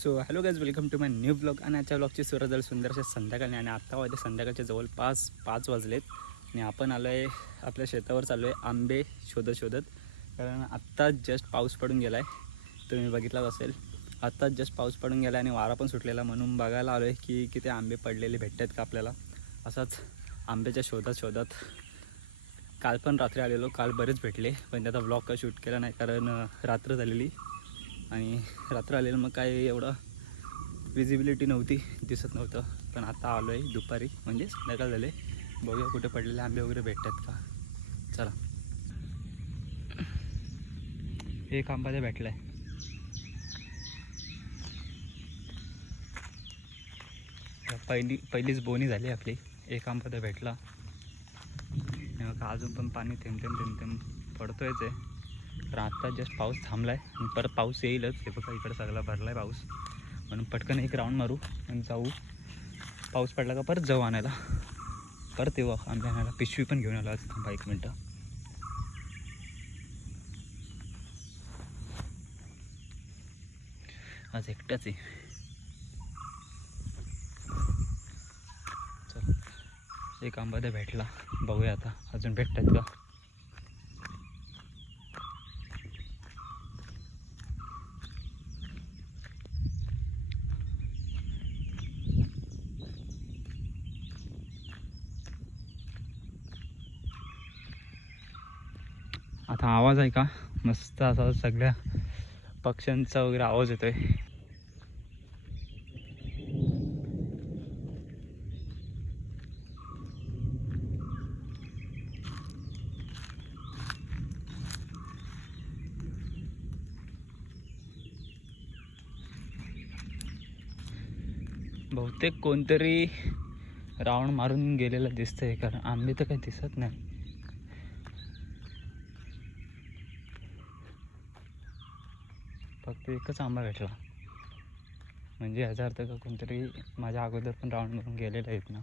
So hello guys welcome to my new blog आणि आजच्या ब्लॉगची सुरुवात झाली सुंदरशा संध्याकाळी आणि आत्ता वाजले संध्याकाळच्या जवळपास पाच वाजलेत. आणि आपण आलो आहे आपल्या शेतावर चाललो आहे आंबे शोधत शोधत. कारण आत्ताच जस्ट पाऊस पडून गेला आहे तुम्ही बघितलाच असेल. आत्ताच जस्ट पाऊस पडून गेला आणि वारा पण सुटलेला. म्हणून बघायला आलो आहे की किती आंबे पडलेले भेटतात का आपल्याला. असाच आंब्याच्या शोधात शोधात काल पण रात्री आलेलो. काल बरेच भेटले. पण त्याचा ब्लॉग का शूट केला नाही कारण रात्र झालेली. आणि रात्र आलेलं मग काय एवढं विजिबिलिटी नव्हती दिसत नव्हतं. पण आता आलो आहे दुपारी म्हणजे संध्याकाळ झाले. बघूया कुठे पडलेले आंबे वगैरे भेटतात का? चला. एक आंबा ते आहे पहिली पहिलीच बोनी झाली आपली. एक आंबा तर भेटला. अजून पण पाणी थेंब थेंब थेंब थेंब पडतोयच आहे. तर आत्ता जस्ट पाऊस थांबला आहे परत पाऊस येईलच. हे बघा इकडं सगळा भरला आहे पाऊस. म्हणून पटकन एक राऊंड मारू आणि जाऊ. पाऊस पडला का परत जाऊ आणायला. परत येऊ आंबे आणायला. पिशवी पण घेऊन आलो आज. थांबा एक मिनटं. आज एकटाच आहे. चल. एक आंबा तर भेटला. बघूया आता. अजून भेटतात का? आता आवाज आहे का? मस्त असा सगळ्या पक्ष्यांचा वगैरे आवाज येतोय. बहुतेक कोणतरी राऊंड मारून गेलेलं दिसतंय कारण आंबे तर काही दिसत नाही. फक्त एकच आंबा भेटला. म्हणजे याचा अर्थ का कोणतरी माझ्या अगोदर पण राऊंड मारून गेलेलं आहेत ना.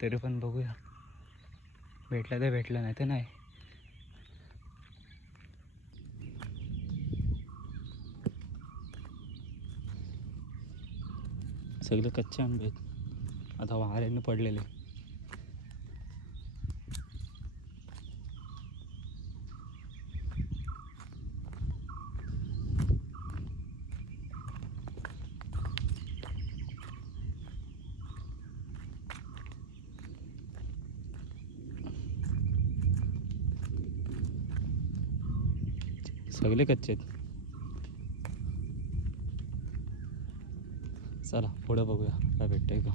तरी पण बघूया. भेटला तर भेटलं नाही तर नाही. सगळे कच्चे आंबे आहेत. आता वाऱ्याने पडलेले. सगळे कच्चे आहेत. चला पुढं बघूया. काय भेटतंय का?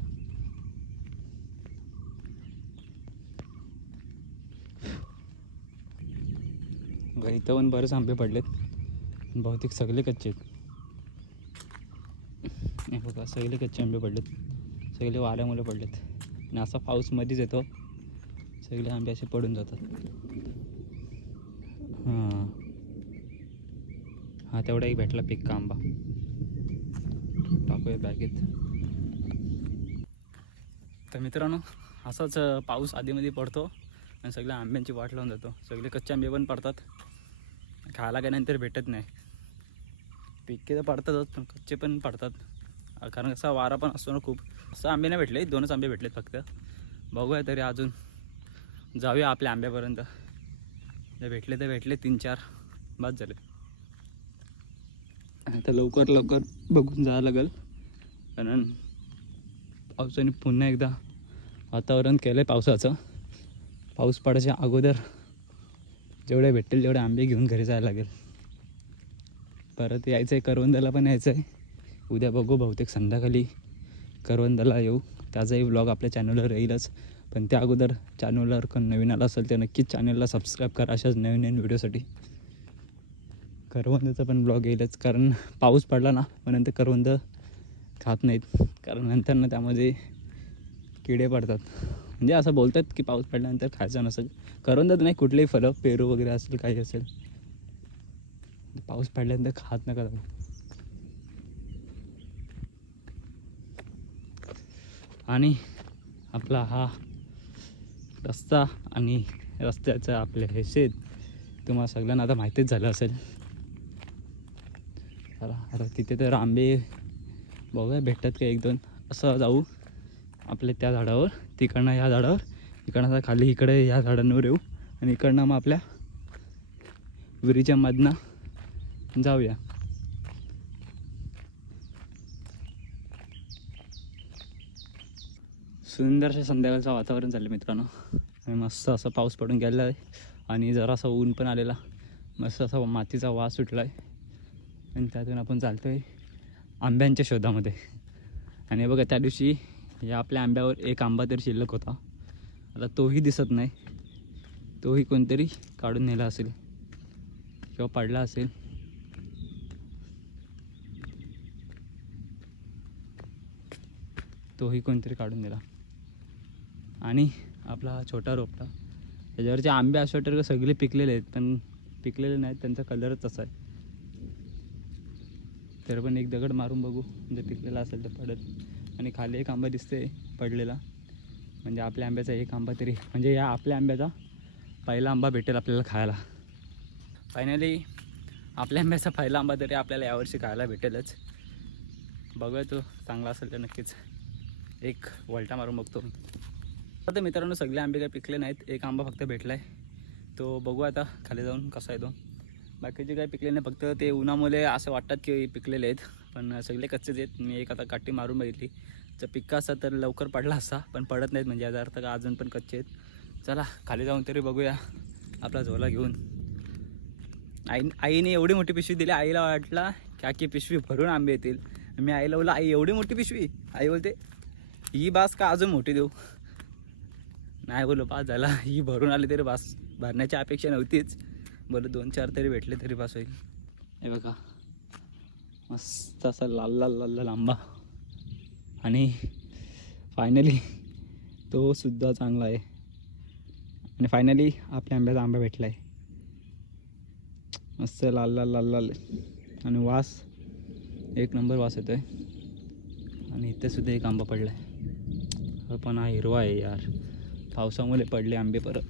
इथं पण बरेच आंबे पडलेत. बहुतेक सगळे कच्चे आहेत. बघा सगळे कच्चे आंबे पडलेत. सगळे वाऱ्यामुळे पडलेत. आणि असा पाऊस मध्येच येतो. सगळे आंबे असे पडून जातात हां हा तेवढा एक भेटला पिक्का आंबा टाकूया बॅगेत. तर मित्रांनो असाच पाऊस आधीमध्ये पडतो आणि सगळ्या आंब्यांची वाट लावून जातो. सगळे कच्चे आंबे पण पडतात. खायला काय नंतर भेटत नाही. पिके तर पडतातच पण कच्चे पण पडतात. कारण कसा वारा पण असतो ना खूप. असं आंबे नाही भेटले दोनच आंबे भेटलेत फक्त. बघूया तरी अजून. जाऊया आपल्या आंब्यापर्यंत. जे भेटले ते भेटले तीन चार. बाद झाले. आता लवकर लवकर बघून जावं लागेल. कारण पावसाने पुन्हा एकदा वातावरण केलं आहे पावसाचं. पाऊस पडायच्या अगोदर जेवढे भेटतील तेवढे आंबे घेऊन घरी जायला लागेल. परत यायचं आहे करवंदाला पण यायचं आहे उद्या बघू बहुतेक संध्याकाळी करवंदाला येऊ. त्याचाही व्लॉग आपल्या चॅनलवर येईलच पण त्या अगोदर चॅनलवर कोण नवीन आला असेल तर नक्कीच चॅनलला सबस्क्राईब करा अशाच नवीन नवीन व्हिडिओसाठी करवंदाचा पण ब्लॉग येईलच. कारण पाऊस पडला ना मग नंतर करवंद खात नाहीत. कारण नंतर ना त्यामध्ये किडे पडतात. म्हणजे असं बोलतात की पाऊस पडल्यानंतर खायचं नसेल करवंदात नाही कुठलेही फळं पेरू वगैरे असेल काही असेल. पाऊस पडल्यानंतर खात नका आणि आपला हा रस्ता आणि रस्त्याचं आपले हे शेत तुम्हाला सगळ्यांना आता माहितीच झालं असेल. चला आता तिथे तर आंबे बघूया भेटतात का एक दोन असं जाऊ आपल्या त्या झाडावर तिकडनं ह्या झाडावर. इकडनं आता खाली इकडे ह्या झाडांवर येऊ. आणि इकडनं मग आपल्या विहिरीच्या मधनं जाऊया. सुंदरशा संध्याकाळचं वातावरण झालं मित्रांनो. आणि मस्त असं पाऊस पडून गेलेला आहे. आणि जरासा ऊन पण आलेला. मस्त असा मातीचा वास सुटला आहे आणि त्यातून आपण चालतो आहे आंब्यांच्या शोधामध्ये. आणि बघा त्या दिवशी या आपल्या आंब्यावर एक आंबा तरी शिल्लक होता. आता तोही दिसत नाही. तोही कोणतरी काढून नेला असेल. किंवा पडला असेल. तोही कोणतरी काढून दिला आणि आपला हा छोटा रोपटा. त्याच्यावरचे आंबे असे वाटतं का सगळे पिकलेले आहेत पण पिकलेले नाहीत त्यांचा कलरच असा आहे. तर पण एक दगड मारून बघू. म्हणजे जर पिकलेला असेल तर पडत. आणि खाली एक आंबा दिसते पडलेला. म्हणजे आपल्या आंब्याचा एक आंबा तरी. म्हणजे या आपल्या आंब्याचा पहिला आंबा भेटेल आपल्याला खायला. फायनली आपल्या आंब्याचा पहिला आंबा तरी आपल्याला यावर्षी खायला भेटेलच. बघूया तो चांगला असेल तर नक्कीच एक वलटा मारून बघतो. आता मित्रांनो सगळे आंबे काही पिकले नाहीत. एक आंबा फक्त भेटला आहे तो बघू आता खाली जाऊन कसा आहे तो. बाकीचे काही पिकले नाही फक्त ते उन्हामुळे असं वाटतात की पिकलेले आहेत. पण सगळे कच्चेच आहेत. मी एक आता काठी मारून बघितली. जर पिक्का असता तर लवकर पडला असता पण पडत नाहीत म्हणजे याचा अर्थ का अजून पण कच्चे आहेत. चला खाली जाऊन तरी बघूया आपला झोला घेऊन. आई आईने एवढी मोठी पिशवी दिली. आईला वाटला की आखी पिशवी भरून आंबे येतील. मी आईला बोला आई एवढी मोठी पिशवी? आई बोलते ही बास का अजून मोठी देऊ? नाही बोललो पास झाला. ही भरून आली तरी बास. भरण्याची अपेक्षा नव्हतीच. बरं दोन चार तरी भेटले तरी पास होईल. हे बघा. मस्त असा लाल लाल लाल लाल आंबा. आणि फायनली तो सुद्धा चांगला आहे. आणि फायनली आपल्या आंब्याचा आंबा भेटला आहे मस्त लाल लाल लाल लाल. आणि वास एक नंबर वास येतो आहे आणि इथेसुद्धा एक आंबा पडला आहे पण हा हिरवा आहे यार. पावसामुळे पडले आंबे परत.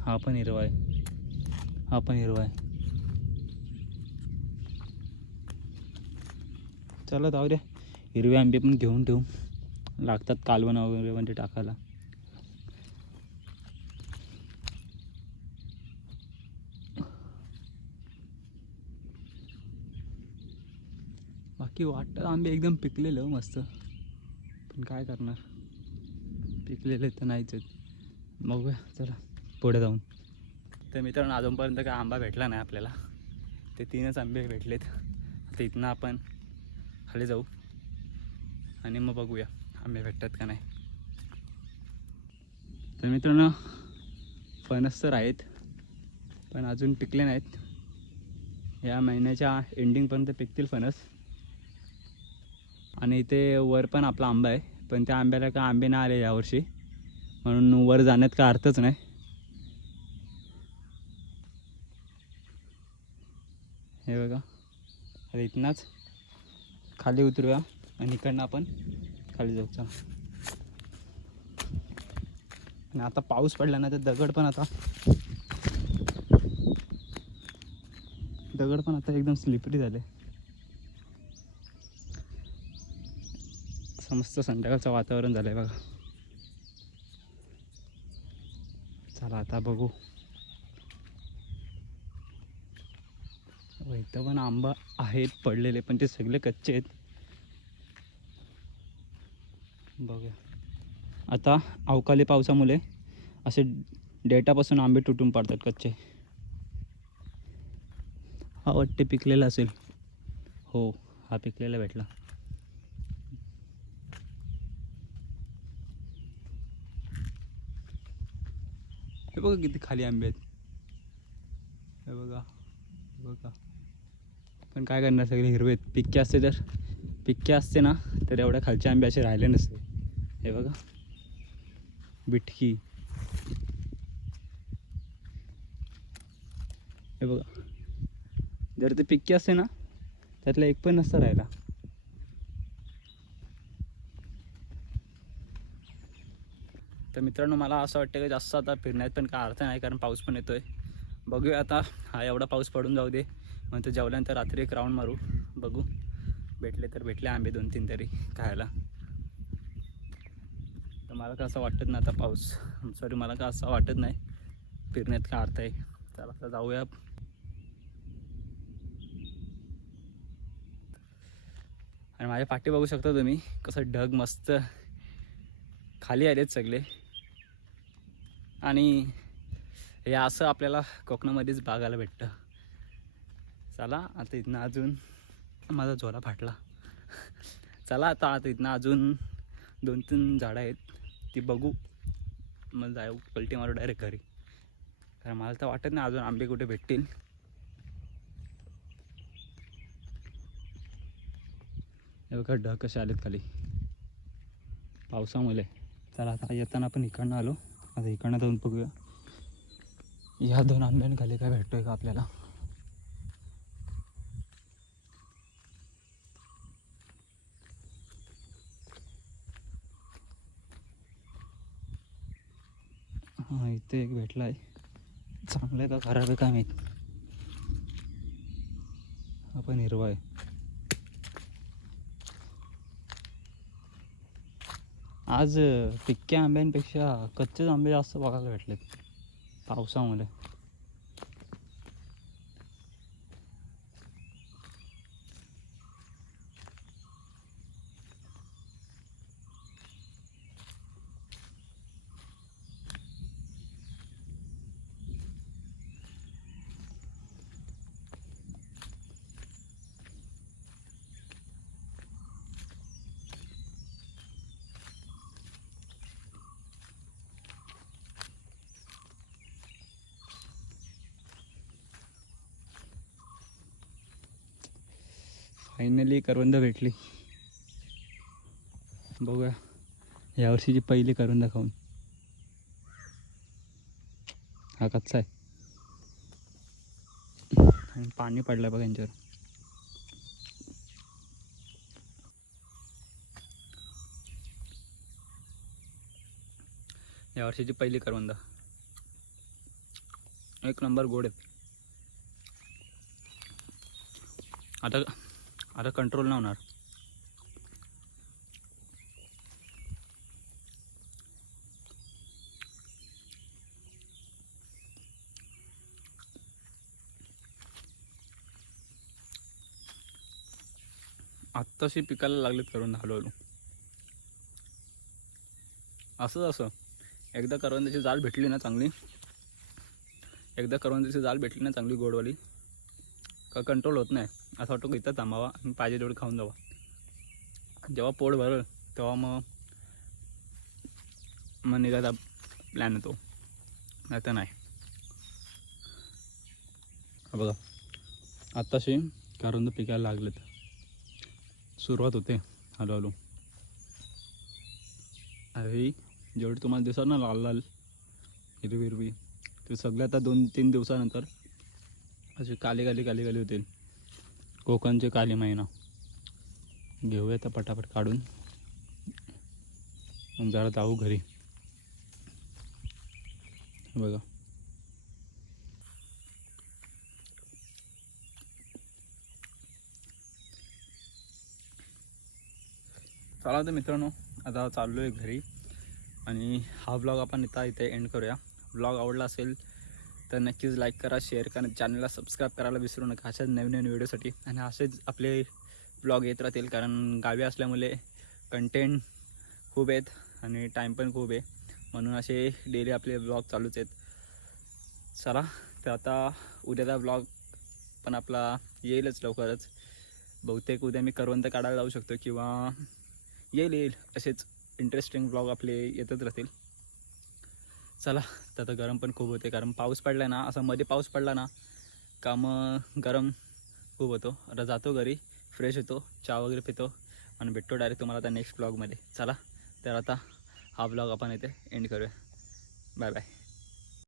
हा पण हिरवा आहे. हा पण हिरवा आहे. चला जाऊ द्या. हिरवे आंबे पण घेऊन ठेवू. लागतात कालवण वगैरे म्हणजे टाकायला. बाकी वाटतात आंबे एकदम पिकलेलं मस्त. पण काय करणार? पिकलेले तर नाहीच आहेत. बघूया चला पुढे जाऊन. तर मित्रांनो अजूनपर्यंत काय आंबा भेटला नाही आपल्याला. ते तीनच आंबे भेटलेत. आता इथनं आपण खाली जाऊ आणि मग बघूया आंबे भेटतात का नाही. तर मित्रांनो फणस तर आहेत पण अजून पिकले नाहीत. या महिन्याच्या एंडिंगपर्यंत पिकतील फणस. आणि इथे वर पण आपला आंबा आहे पण त्या आंब्याला का आंबे नाही आले यावर्षी. म्हणून वर जाण्यात का अर्थच नाही. हे बघा. आता इथनाच खाली उतरूया आणि इकडनं आपण खाली जाऊ. चला. आणि आता पाऊस पडला ना तर दगड पण आता दगड पण आता एकदम स्लिपरी झाले. समस्त संध्याकाळचं वातावरण झालंय बघा. चला आता बघू. हो, इथं पण आंबा आहेत पडलेले पण ते सगळे कच्चे आहेत. बघूया. आता अवकाळी पावसामुळे असे डेटापासून आंबे तुटून पडतात कच्चे. हा वाटते पिकलेला असेल. हो हा पिकलेला भेटला. हे बघा किती खाली आंबे आहेत हे बघा हे बघा पण काय करणार सगळे हिरवे आहेत पिक्के असते तर पिक्के असते ना तर एवढ्या खालचे आंबे असे राहिले नसते. हे बघा. बिटकी. हे बघा. जर ते पिक्के असते ना त्यातला एक पण नसता राहिला. तर मित्रांनो मला असं वाटतं की जास्त आता फिरण्यात पण काय अर्थ नाही कारण पाऊस पण येतोय. बघूया आता हा एवढा पाऊस पडून जाऊ दे. मग तो जेवल्यानंतर रात्री एक राऊंड मारू. बघू. भेटले तर भेटले आंबे दोन तीन तरी खायला. तर मला का असं वाटत नाही आता पाऊस. सॉरी मला का असं वाटत नाही. फिरण्यात का अर्थ आहे? चला आता जाऊया. आणि माझ्या पाठी बघू शकता तुम्ही कसं ढग मस्त खाली आलेत सगळे. आणि हे असं आपल्याला कोकणामध्येच बघायला भेटतं. चला आता इथनं अजून माझा झोला फाटला. चला आता आता इथनं अजून दोन तीन झाडं आहेत. ती बघू. मग जाऊ पलटी मारू डायरेक्ट घरी. कारण मला तर वाटत नाही अजून आंबे कुठे भेटतील. हे बघा ढग कसे आलेत खाली. पावसामुळे. चला आता येताना आपण इकडनं आलो. आता इकडनं जाऊन बघूया. या दोन आंब्यांखाली काय भेटतोय का आपल्याला हा इथे एक भेटला आहे चांगलं आहे का खराब आहे काय माहीत? आपण हिरवा आहे आज पिक्क्या आंब्यांपेक्षा कच्चेच आंबे जास्त बघायला भेटलेत. पावसामुळे. फायनली करवंद भेटली. बघूया. यावर्षीची पहिली करवंद खाऊन. हा कच्चा आहे. आणि पाणी पडलं बघा यांच्यावर. यावर्षीची पहिली करवंद एक नंबर गोड आहे. आता आता कंट्रोल नाही होणार. आत्ताशी पिकायला लागलेत करून हळूहळू. असंच असं. एकदा करवंदाची जाळ भेटली ना चांगली. एकदा करवंदाची जाळ भेटली ना चांगली गोडवाली. का कंट्रोल होत नाही. असं वाटतं की इथं थांबावा आणि पाहिजे तेवढं खाऊन जावा. जेव्हा पोट भरल तेव्हा मग मग निघायचा प्लॅन येतो नाही. तर नाही बघा. आत्ताशी करवंद पिकायला लागलेत. सुरुवात होते हळूहळू. अरे जेवढी तुम्हाला दिसत ना लाल लाल हिरवी हिरवी ते सगळं आता दोन तीन दिवसानंतर असे काले काले काले काले होतील. कोकणचे काली महिना घेऊया तर पटापट काढून. मग जरा जाऊ घरी. बघा. चला तर मित्रांनो आता चाललो आहे घरी. आणि हा ब्लॉग आपण इथं इथे एंड करूया. ब्लॉग आवडला असेल तर नक्कीच लाईक करा शेअर करा चॅनलला सबस्क्राईब करायला विसरू नका. अशाच नवीन नवीन व्हिडिओसाठी आणि असेच आपले ब्लॉग येत राहतील कारण गावी असल्यामुळे कंटेंट खूप आहेत आणि टाईम पण खूप आहे. म्हणून असे डेली आपले ब्लॉग चालूच आहेत. चला तर आता उद्याचा ब्लॉग पण आपला येईलच लवकरच. बहुतेक उद्या मी करवंत काढायला जाऊ शकतो किंवा येईल येईल. असेच इंटरेस्टिंग ब्लॉग आपले येतच राहतील. चला तर आता गरम पण खूप होते कारण पाऊस पडला ना असा मध्ये पाऊस पडला ना का मग गरम खूप होतो. आता जातो घरी फ्रेश होतो चहा वगैरे पितो आणि भेटतो डायरेक्ट तुम्हाला आता नेक्स्ट ब्लॉगमध्ये चला तर आता हा ब्लॉग आपण इथे एंड करूया. Bye bye